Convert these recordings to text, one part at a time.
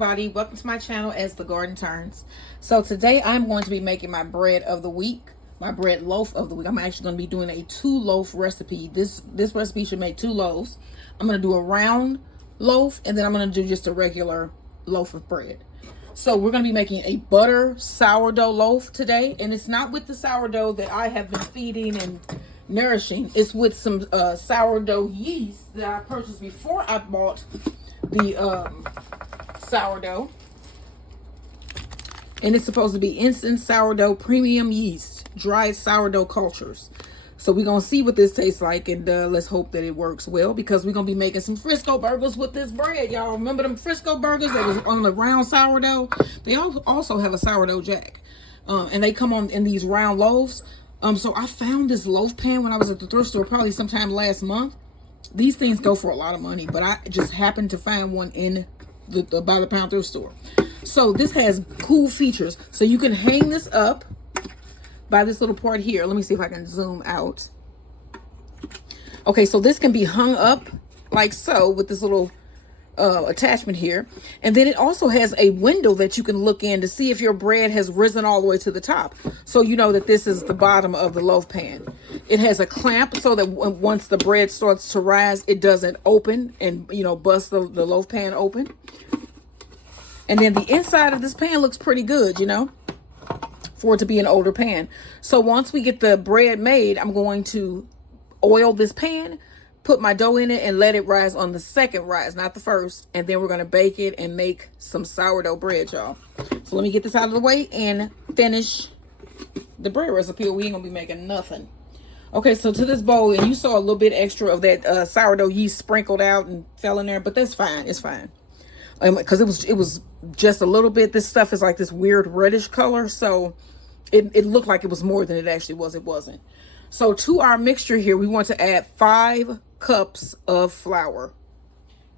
everybody, welcome to my channel as the garden turns. So today I'm going to be making my bread of the week, my bread loaf of the week. I'm actually going to be doing a 2-loaf recipe. This recipe should make 2 loaves. I'm going to do a round loaf, and then I'm going to do just a regular loaf of bread. So we're going to be making a butter sourdough loaf today, and it's not with the sourdough that I have been feeding and nourishing. It's with some sourdough yeast that I purchased before I bought the sourdough, and it's supposed to be instant sourdough premium yeast, dried sourdough cultures. So we're gonna see what this tastes like, and let's hope that it works well, because we're gonna be making some Frisco burgers with this bread. Y'all remember them Frisco burgers that was on the round sourdough? They also have a sourdough jack, and they come on in these round loaves. So I found this loaf pan when I was at the thrift store, probably sometime last month. These things go for a lot of money, but I just happened to find one in the by the pound thrift store. So this has cool features. So you can hang this up by this little part here. Let me see if I can zoom out. Okay, so this can be hung up like so with this little attachment here, and then it also has a window that you can look in to see if your bread has risen all the way to the top, so you know that this is the bottom of the loaf pan. It has a clamp so that once the bread starts to rise, it doesn't open and, you know, bust the loaf pan open. And then the inside of this pan looks pretty good, you know, for it to be an older pan. So once we get the bread made, I'm going to oil this pan, put my dough in it, and let it rise on the second rise, not the first. And then we're going to bake it and make some sourdough bread, y'all. So let me get this out of the way and finish the bread recipe, or we ain't going to be making nothing. Okay, so to this bowl, and you saw a little bit extra of that sourdough yeast sprinkled out and fell in there, but that's fine. It's fine. Because it was just a little bit. This stuff is like this weird reddish color, so it looked like it was more than it actually was. It wasn't. So to our mixture here, we want to add 5 cups of flour.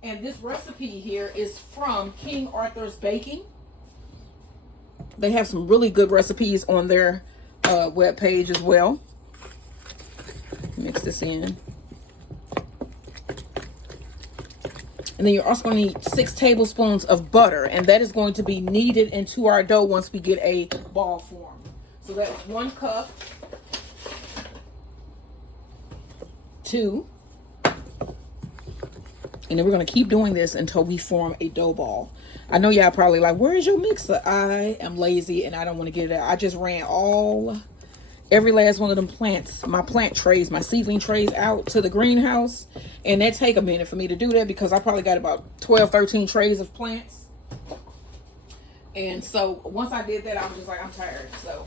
And this recipe here is from King Arthur's Baking. They have some really good recipes on their webpage as well. Mix this in. And then you're also going to need 6 tablespoons of butter, and that is going to be kneaded into our dough once we get a ball form. So that's 1 cup, 2, and then we're going to keep doing this until we form a dough ball. I know y'all probably like, where is your mixer? I am lazy and I don't want to get it out. I just ran every last one of them plants, my plant trays, my seedling trays, out to the greenhouse, and that take a minute for me to do that, because I probably got about 12-13 trays of plants. And so once I did that, I was just like, I'm tired. So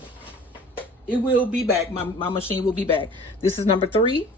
it will be back. My machine will be back. This is number 3.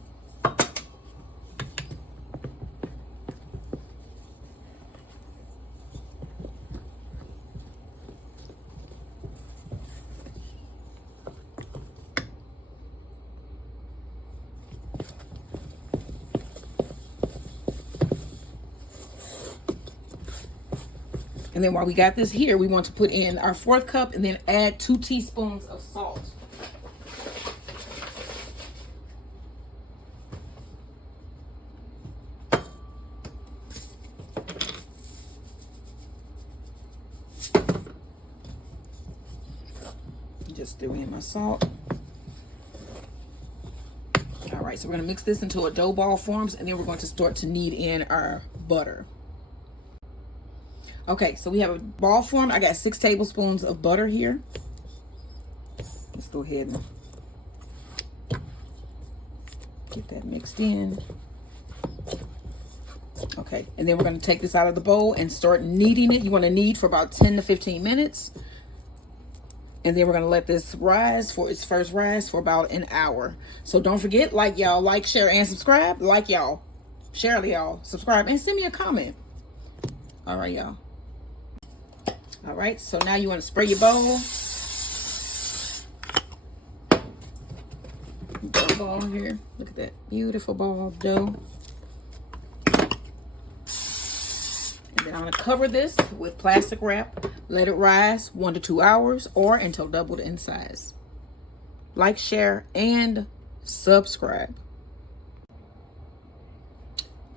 And then while we got this here, we want to put in our 4th cup and then add 2 teaspoons of salt. Just threw in my salt. All right, so we're going to mix this until a dough ball forms, and then we're going to start to knead in our butter. Okay, so we have a ball form. I got 6 tablespoons of butter here. Let's go ahead and get that mixed in. Okay, and then we're going to take this out of the bowl and start kneading it. You want to knead for about 10 to 15 minutes. And then we're going to let this rise for its first rise for about an hour. So don't forget, like y'all, like, share, and subscribe. Like y'all, share y'all, subscribe, and send me a comment. All right, y'all. All right, so now you want to spray your bowl. Dough ball here. Look at that beautiful ball of dough. And then I'm going to cover this with plastic wrap. Let it rise 1 to 2 hours or until doubled in size. Like, share, and subscribe.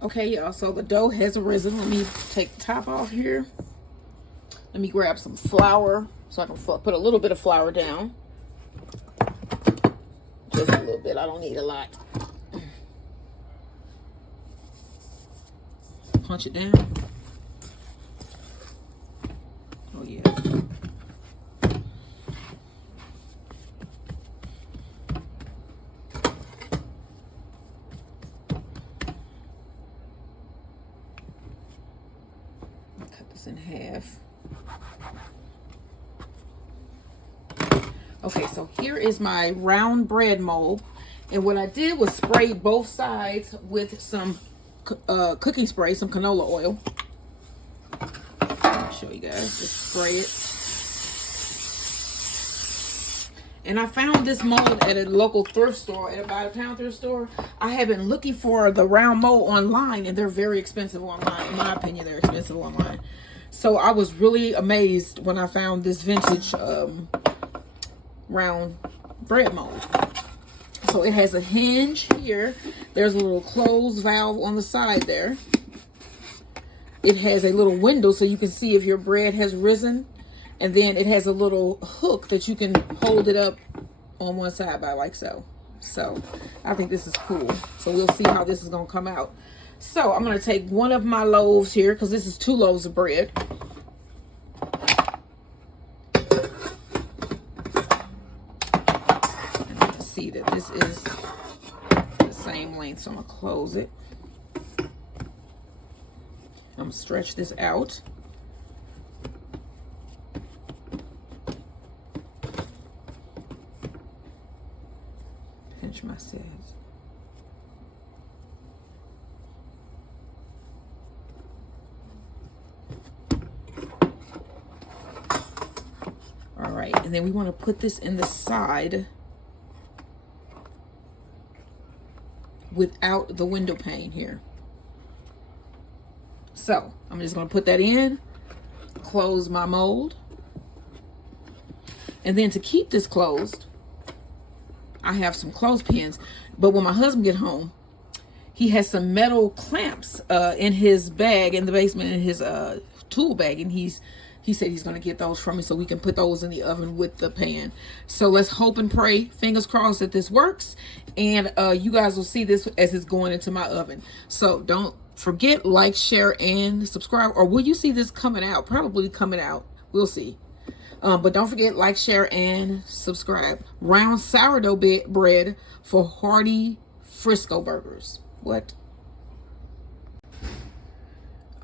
Okay, y'all, so the dough has risen. Let me take the top off here. Let me grab some flour so I can put a little bit of flour down. Just a little bit. I don't need a lot. Punch it down. Oh, yeah. Cut this in half. Okay, so here is my round bread mold. And what I did was spray both sides with some cooking spray, some canola oil. I'll show you guys. Just spray it. And I found this mold at a local thrift store, at a by-the-pound thrift store. I have been looking for the round mold online, and they're very expensive online. In my opinion, they're expensive online. So I was really amazed when I found this vintage round bread mold. So it has a hinge here. There's a little closed valve on the side there. It has a little window so you can see if your bread has risen. And then it has a little hook that you can hold it up on one side by, like so. So I think this is cool. So we'll see how this is going to come out. So I'm going to take one of my loaves here, because this is 2 loaves of bread. See that this is the same length, so I'm gonna close it. I'm gonna stretch this out. Pinch my sides. All right, and then we want to put this in the side without the window pane here. So I'm just going to put that in, close my mold, and then to keep this closed, I have some clothespins. But when my husband get home, he has some metal clamps in his bag in the basement, in his tool bag, and he said he's going to get those from me so we can put those in the oven with the pan. So let's hope and pray, fingers crossed, that this works. And you guys will see this as it's going into my oven. So don't forget, like, share, and subscribe. Or will you see this coming out? Probably coming out. We'll see. But don't forget, like, share, and subscribe. Round sourdough bread for hearty Frisco burgers. What?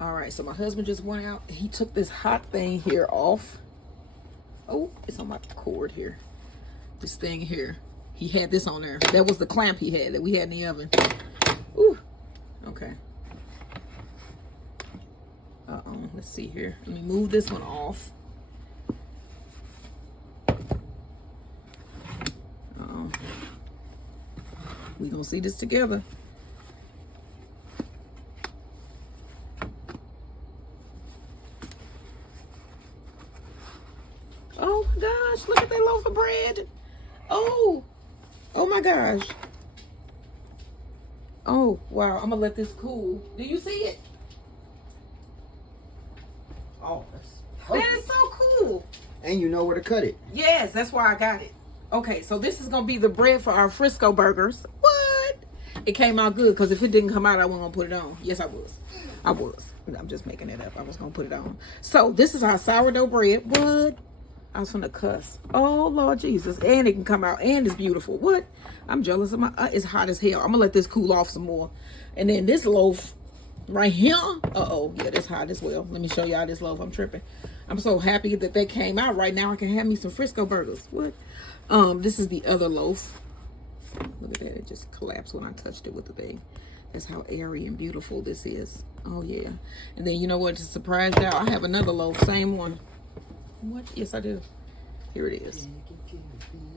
All right, so my husband just went out. He took this hot thing here off. Oh, it's on my cord here. This thing here. He had this on there. That was the clamp he had that we had in the oven. Ooh, okay. Let's see here. Let me move this one off. We gonna see this together. Oh my gosh, look at that loaf of bread. Oh my gosh. Oh, wow, I'm gonna let this cool. Do you see it? Oh, that's perfect. That is so cool. And you know where to cut it. Yes, that's why I got it. Okay, so this is gonna be the bread for our Frisco burgers. What? It came out good, because if it didn't come out, I wasn't gonna put it on. Yes, I was. I'm just making it up. I was gonna put it on. So this is our sourdough bread. What? I was finna cuss. Oh, Lord Jesus. And it can come out. And it's beautiful. What? I'm jealous of my... it's hot as hell. I'm gonna let this cool off some more. And then this loaf right here. Uh-oh. Yeah, that's hot as well. Let me show y'all this loaf. I'm tripping. I'm so happy that they came out. Right now I can have me some Frisco burgers. What? This is the other loaf. Look at that. It just collapsed when I touched it with the thing. That's how airy and beautiful this is. Oh, yeah. And then you know what? To surprise y'all, I have another loaf. Same one. What? Yes, I do. Here it is.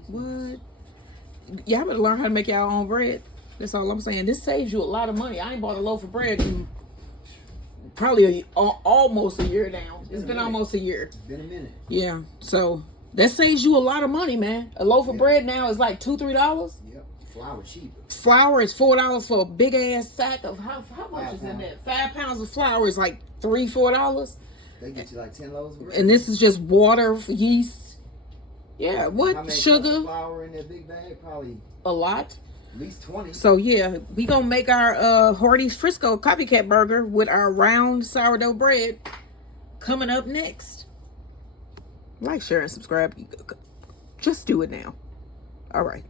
What? Y'all better learn how to make y'all own bread. That's all I'm saying. This saves you a lot of money. I ain't bought a loaf of bread in probably almost a year now. It's been almost a year. It's been a minute. Yeah. So that saves you a lot of money, man. A loaf of bread now is like $2-3. Yep. Flour cheaper. Flour is $4 for a big ass sack of how much is in that? 5 pounds of flour is like $3-4. They get you like 10 loaves of bread. And this is just water, yeast. Yeah, what? How many Sugar? cups of flour in that big bag? Probably A lot. at least 20. So yeah, we gonna make our Hardee'S Frisco Copycat burger with our round sourdough bread coming up next. Like, share, and subscribe. Just do it now. All right.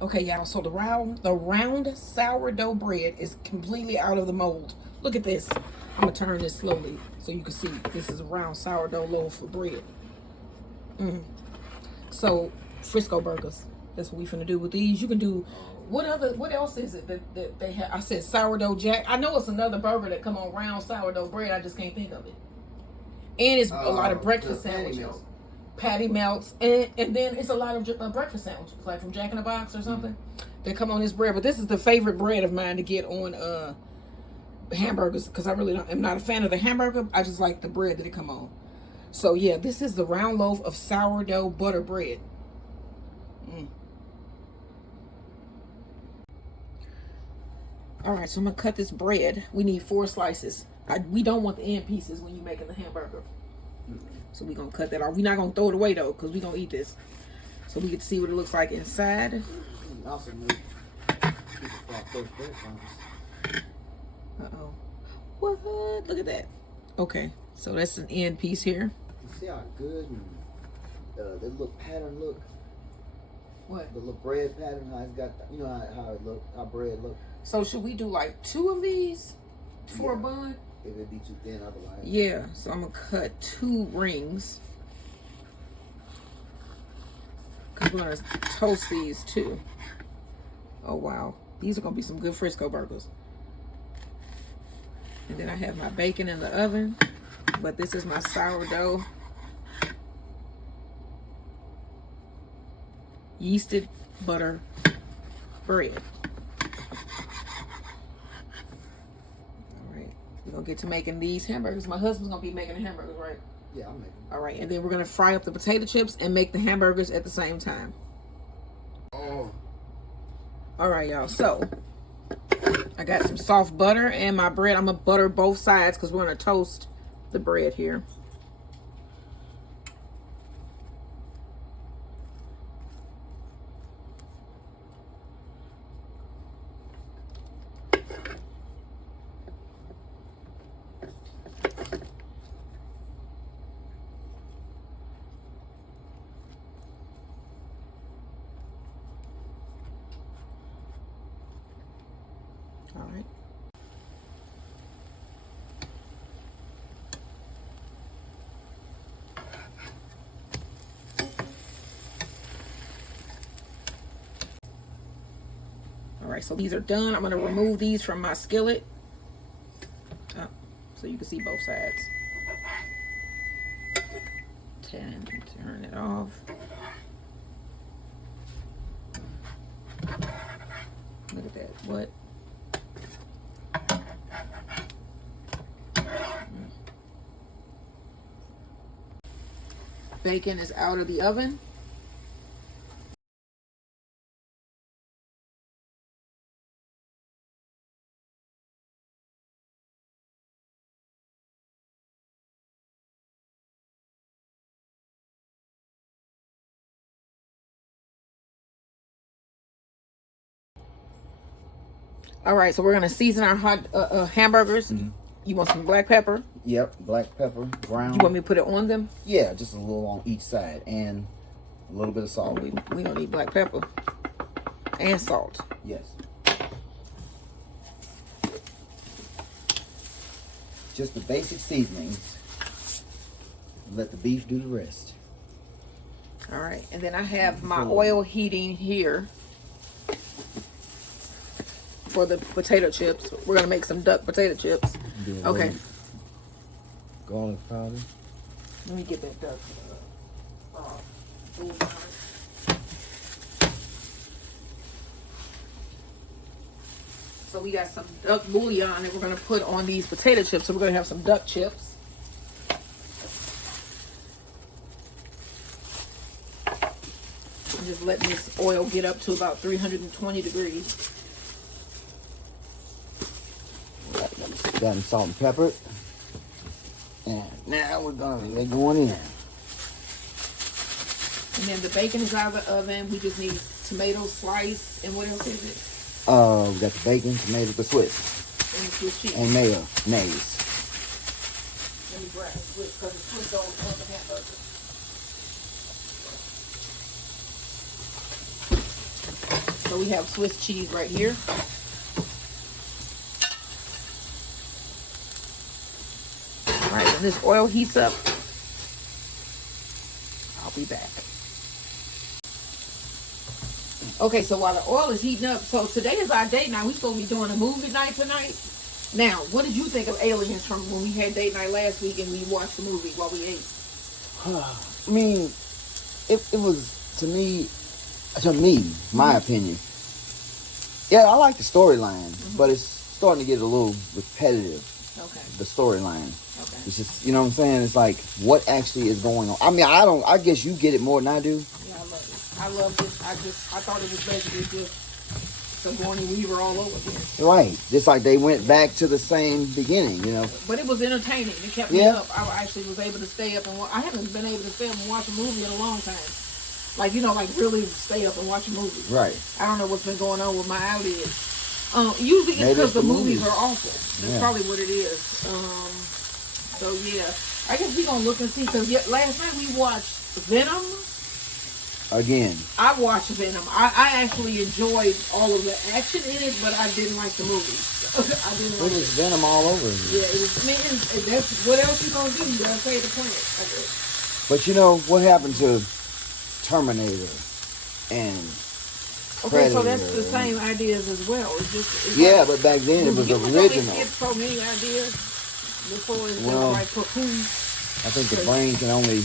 Okay, y'all. So the round sourdough bread is completely out of the mold. Look at this. I'm gonna turn this slowly so you can see. This is a round sourdough loaf of bread. So Frisco burgers. That's what we finna do with these. You can do what else is it that they have? I said sourdough jack. I know it's another burger that come on round sourdough bread. I just can't think of it. And it's a lot of breakfast sandwiches. Patty melts, and then it's a lot of breakfast sandwiches, like from Jack in the Box or something. They come on this bread, but this is the favorite bread of mine to get on hamburgers, because I really am not a fan of the hamburger. I just like the bread that it come on. So yeah, this is the round loaf of sourdough butter bread. All right, so I'm gonna cut this bread. We need 4 slices. We don't want the end pieces when you're making the hamburger. So we're gonna cut that off. We're not gonna throw it away though, because we're gonna eat this. So we can see what it looks like inside. Also, Uh-oh. What? Look at that. Okay, so that's an end piece here. you see how good and the little pattern look? What? The little bread pattern, how it's got, you know how it look, how bread look. So should we do like 2 of these for a bun? If it'd be too thin otherwise. Yeah, so I'm gonna cut 2 rings. Cause we're gonna toast these too. Oh wow, these are gonna be some good Frisco burgers. And then I have my bacon in the oven, but this is my sourdough yeasted butter bread. We're gonna get to making these hamburgers. My husband's gonna be making the hamburgers, right? Yeah, I'm making. All right, and then we're gonna fry up the potato chips and make the hamburgers at the same time. Oh. All right, y'all. So I got some soft butter and my bread. I'm gonna butter both sides because we're gonna toast the bread here. All right. All right, so these are done. I'm going to remove these from my skillet. So you can see both sides. Turn it off. Look at that. What? Bacon is out of the oven. All right, so we're gonna season our hot hamburgers. You want some black pepper? Yep, black pepper, brown. You want me to put it on them? Yeah, just a little on each side, and a little bit of salt. We don't need black pepper and salt. Yes. Just the basic seasonings. Let the beef do the rest. All right, and then I have my oil heating here for the potato chips. We're gonna make some duck potato chips. Okay. Garlic powder. Let me get that duck. So we got some duck bouillon that we're gonna put on these potato chips. So we're gonna have some duck chips. I'm just letting this oil get up to about 320 degrees. Got some salt and pepper. And now they're going in. And then the bacon is out of the oven. We just need tomato slice. And what else is it? We got the bacon, tomato, the Swiss. And the Swiss cheese. And mayonnaise. Let me grab the Swiss because the Swiss goes on the hamburger. So we have Swiss cheese right here. All right, when this oil heats up, I'll be back. Okay, so while the oil is heating up, so today is our date night. We're supposed to be doing a movie night tonight. Now, what did you think of Aliens from when we had date night last week and we watched the movie while we ate? I mean, it was, to me, my opinion. Yeah, I like the storyline, but it's starting to get a little repetitive. Okay. The storyline. Okay. It's just, you know what I'm saying? It's like, what actually is going on? I mean, I guess you get it more than I do. Yeah, I love it. I thought it was basically just Sigourney Weaver all over again. Right. Just like they went back to the same beginning, you know. But it was entertaining. It kept me up. I actually was able to stay up and watch. I haven't been able to stay up and watch a movie in a long time. Like, you know, like really stay up and watch a movie. Right. I don't know what's been going on with my eyelids. Usually it's because the movies are awful. That's probably what it is. So, yeah. I guess we're going to look and see. Because last night we watched Venom. Again. I watched Venom. I actually enjoyed all of the action in it, but I didn't like the movie. I didn't like it. Was Venom all over. Yeah, it was. I mean, that's what else you gonna do? You gotta pay the plant. But you know what happened to Terminator and Predator? So that's the same ideas as well. It's yeah, but back then it was original. Get so many ideas before it's like cocoon. I think the brain can only.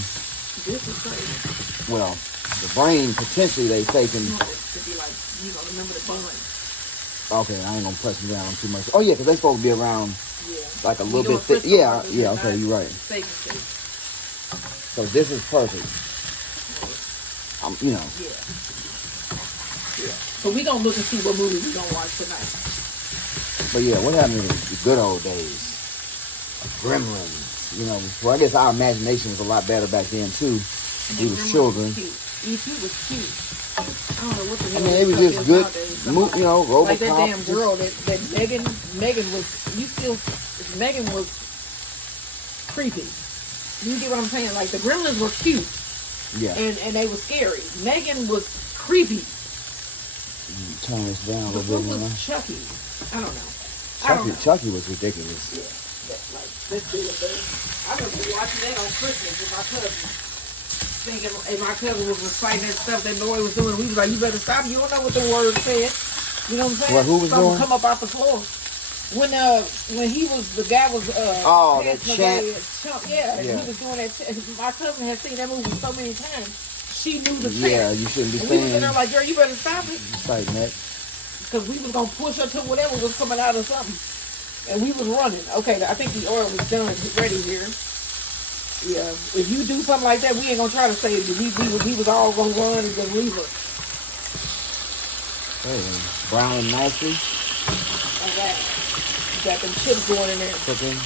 This is crazy. Well, the brain potentially they say can. No, to be like, you know, remember the bun. Okay, I ain't gonna press them down too much. Oh yeah, because they supposed to be around. Yeah. Like a little bit thick. Frisco, Yeah. Okay, you're right. So this is perfect. You know. Yeah. So we gonna look and see what movie we gonna watch tonight. But yeah, what happened in the good old days? Gremlins. You know, well, I guess our imagination was a lot better back then too. We was children. E.T. was cute. I don't know what the hell. I mean, it was just good. You know, Robocop. Like that damn girl that Megan was creepy. You get what I'm saying? Like the Gremlins were cute. Yeah. And they were scary. Megan was creepy. Turn this down a little bit more. What was Chucky? I don't know. Chucky was ridiculous. Yeah. Like, let's do it, baby. I remember watching that on Christmas with my cousin. Thinking, and my cousin was reciting that stuff that Noy was doing. We was like, you better stop. You don't know what the word said. You know what I'm saying? Well, who was Something doing? come up off the floor. When the guy was that chant. Yeah, he was doing that. My cousin had seen that movie so many times. She knew the chant. Yeah, you shouldn't be and saying. We was in there like, girl, you better stop it. Like that. Because we was gonna push her to whatever was coming out of something, and we was running. Okay, I think the oil was done, ready here. Yeah, if you do something like that, we ain't gonna try to save you. We was all gonna run and just leave her. Hey, browning nicely. Like that. You got them chips going in there. Cooking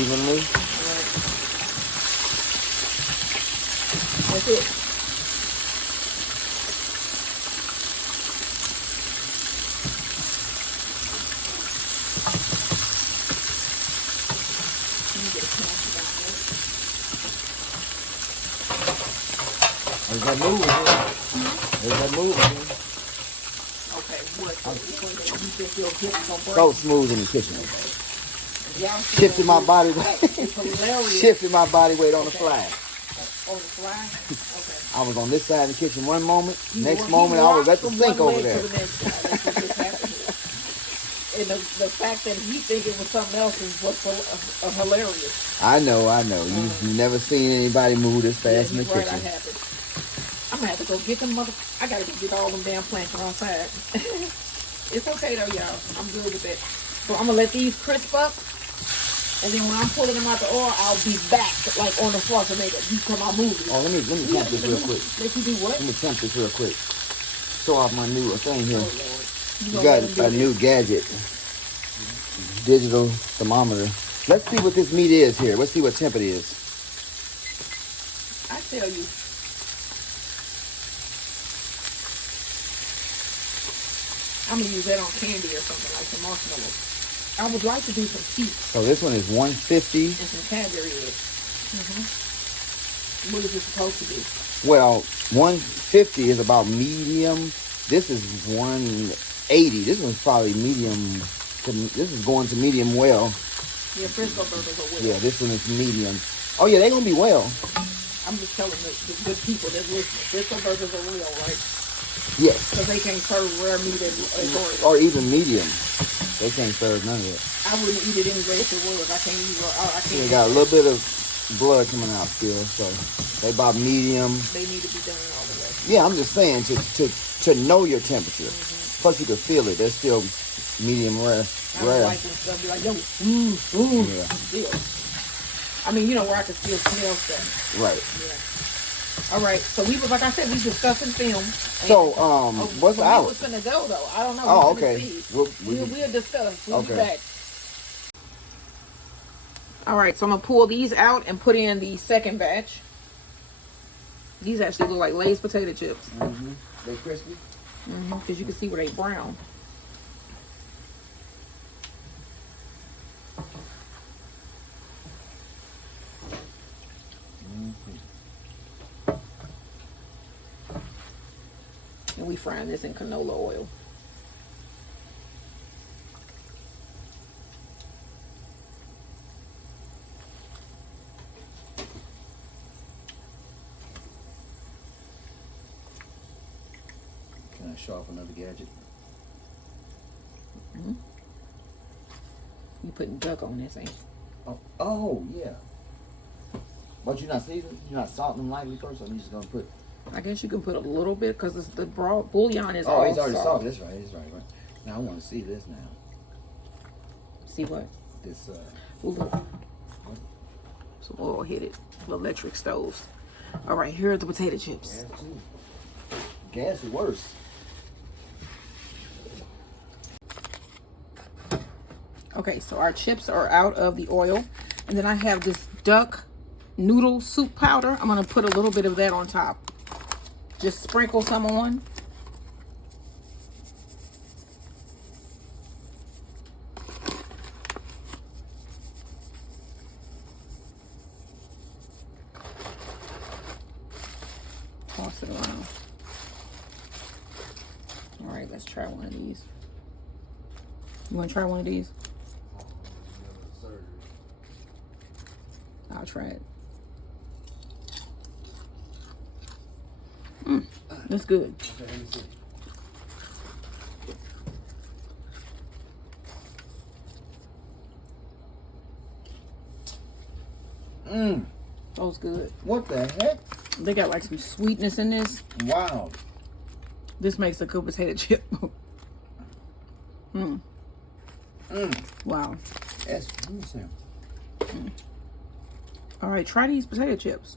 evenly. Right. That's it. There's that move again. There's that move again. Okay, what? You think your chips gonna break? So smooth in the kitchen. Y'all Shifting my body weight. It's hilarious. Shifting my body weight on the fly. On the fly? Okay. I was on this side of the kitchen one moment. Next moment, I was at the sink over there. And the fact that he think it was something else is what's hilarious. I know. You've never seen anybody move this fast in the kitchen. I haven't. I'm gonna have to go get them I gotta go get all them damn plants from outside. It's okay though, y'all. I'm good with it. So I'm gonna let these crisp up. And then when I'm pulling them out the oil, I'll be back, like on the floor to make it become our movie. Oh, let me tempt this real quick. Let you do what? Let me tempt this real quick. Show off my new thing here. Oh, Lord. You got a new gadget. Digital thermometer. Let's see what this meat is here. Let's see what temp it is. I tell you. I'm going to use that on candy or something, like some marshmallows. I would like to do some peeps. So this one is 150. And some Cadbury eggs. What is it supposed to be? Well, 150 is about medium. This is 180. This one's probably medium. This is going to medium well. Yeah, Frisco burgers are well. Yeah, this one is medium. Oh, yeah, they're going to be well. I'm just telling the good people that listen. Frisco burgers are well, right? Yes. Because they can't serve rare meat or even medium. They can't serve none of it. I wouldn't eat it anyway if it was. I can't eat it. I can't. They got a little bit of blood coming out still, so they about medium. They need to be done all the way. Yeah, I'm just saying to know your temperature. Plus you can feel it. They're still medium rare. I don't like when stuff be like, yo, yeah. Still. I mean, you know where I can still smell stuff. Right. Yeah. All right. So we was, like I said, we discussing film. So what's out? What's gonna go though? I don't know. Oh, okay. We'll discuss. We'll be back. All right. So I'm gonna pull these out and put in the second batch. These actually look like Lay's potato chips. They crispy. Because you can see where they brown. And we frying this in canola oil. Can I show off another gadget? You putting duck on this, ain't you? Oh yeah. But you're not seasoning? You're not salting them lightly first? Or you just gonna put? I guess you can put a little bit because the bouillon is all. Oh, it's already salted. That's right. That's right. Now I want to see this now. See what? This. Ooh, look. Some oil hit it. The electric stoves. All right, here are the potato chips. Gas too. Gas is worse. Okay, so our chips are out of the oil, and then I have this duck noodle soup powder. I'm gonna put a little bit of that on top. Just sprinkle some on. Toss it around. All right, let's try one of these. You want to try one of these? I'll try it. That's good. Okay, let me see. That was good. What the heck? They got like some sweetness in this. Wow. This makes a good potato chip. Wow. That's All right, try these potato chips.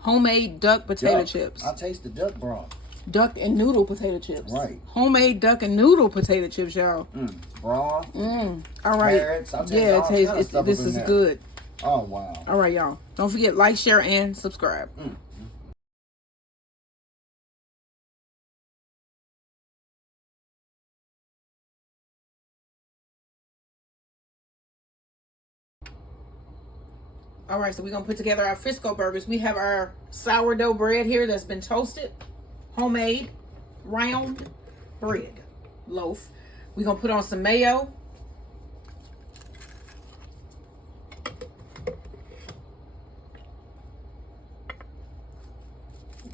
Homemade duck potato chips. I taste the duck broth. Duck and noodle potato chips. Right. Homemade duck and noodle potato chips, y'all. Broth. All right. Carrots. Yeah, this is good. Oh, wow. All right, y'all. Don't forget, like, share, and subscribe. All right, so we're going to put together our Frisco burgers. We have our sourdough bread here that's been toasted. Homemade, round bread loaf. We're going to put on some mayo.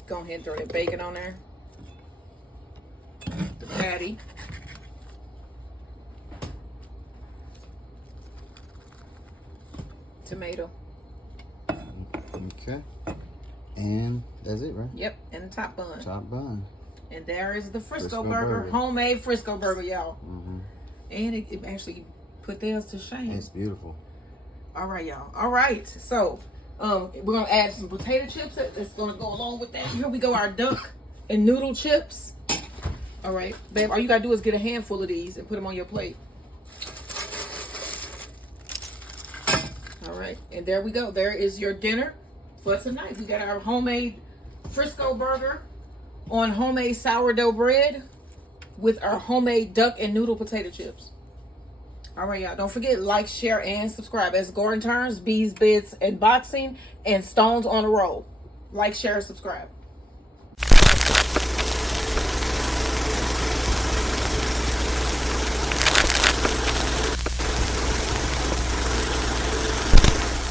Go ahead and throw your bacon on there. The patty. Tomato. Okay. And that's it, right? Yep, and the top bun. Top bun. And there is the Frisco burger. Homemade Frisco burger, y'all. And it actually put theirs to shame. It's beautiful. All right, y'all. All right. So, we're going to add some potato chips that's going to go along with that. Here we go, our duck and noodle chips. All right. Babe, all you got to do is get a handful of these and put them on your plate. All right, and there we go. There is your dinner for tonight. We got our homemade Frisco burger on homemade sourdough bread with our homemade duck and noodle potato chips. All right, y'all. Don't forget, like, share, and subscribe. That's Gordon Turns, Bees, Bits, and Boxing, and Stones on a Roll. Like, share, and subscribe.